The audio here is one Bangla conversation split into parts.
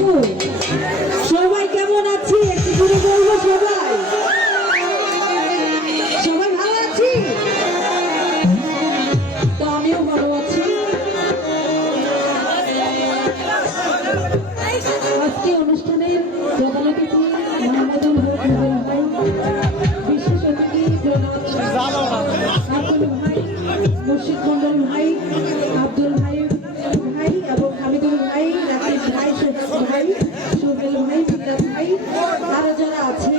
দেখুন সবাই কেমন আছে একটু জোরে বলবো সবাই সবাই ভালো আছি তো আমিও ভালো আছি আজকে অনুষ্ঠানের যথাযথ মোহাম্মদুল হক ভাই বিশেষ অতিথি আব্দুল ভাই মুর্শিদ মন্ডল ভাই আব্দুল ভাই ভাই এবং হামিদুল ভাই রাকিব ভাই ভাই সুবেল ভাই ফিরাজ ভাই আরো যারা আছে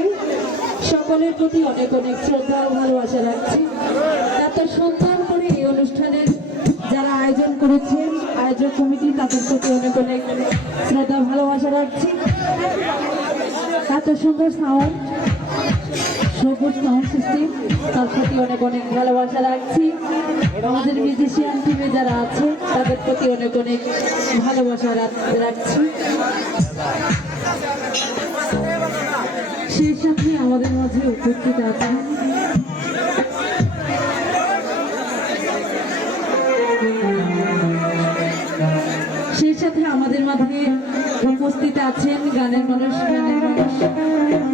সকলের প্রতি অনেক অনেক শ্রদ্ধা ও ভালোবাসা রাখছি এত সুন্দর করে এই অনুষ্ঠানের যারা আয়োজন করেছেন আয়োজক কমিটি তাদের প্রতি অনেক অনেক শ্রদ্ধা ভালোবাসা রাখছি এত সুন্দর সাউন্ড সবুজ সাউন্ড সিস্টেম তার প্রতি অনেক অনেক ভালোবাসা রাখছি আমাদের মিউজিশিয়ান টিমে যারা আছে তাদের প্রতি অনেক অনেক ভালোবাসা রাখছি সেই সাথে আমাদের মাঝে উপস্থিত আছেন সেই সাথে আমাদের মাঝে উপস্থিত আছেন গানের মানুষ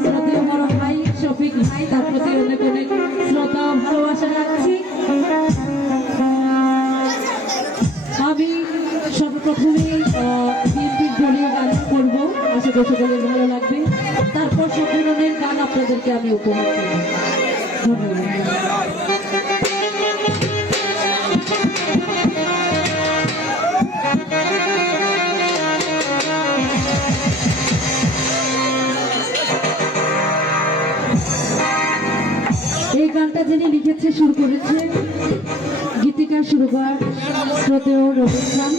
শ্রদ্ধেয় বড় ভাই শফিক ভাই তার প্রতি অনেক অনেক শ্রদ্ধা ভালোবাসা রাখছি আমি সর্বপ্রথমে বিএনপির দলীয় গান করবো আশা করি সকলের ভালো লাগবে তারপর সব ধরনের গান আপনাদেরকে আমি উপহার করব এই গানটা যিনি লিখেছে শুরু করেছে গীতিকার সুরকার শ্রদ্ধেয় রবীন্দ্র খান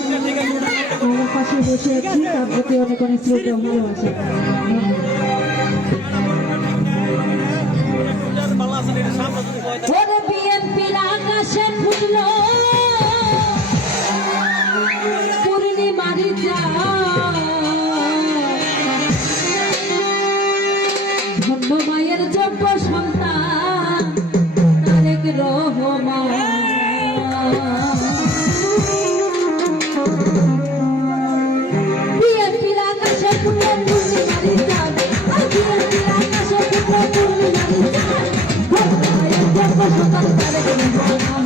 আমার পাশে বসে আছি তার প্রতি অনেক অনেক শ্রদ্ধা ভালোবাসা আকাশে ফুটলো পূর্ণিমারি ধন্য মায়ের যোগ্য সন্তান তারেক রহমান বিএনপির আকাশে ফুটলো পূর্ণিমারি চাঁদ বিএনপির আকাশে ফুটলো পূর্ণিমারি চাঁদ ধন্য মায়ের যোগ্য সন্তান তারেক রহমান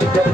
Thank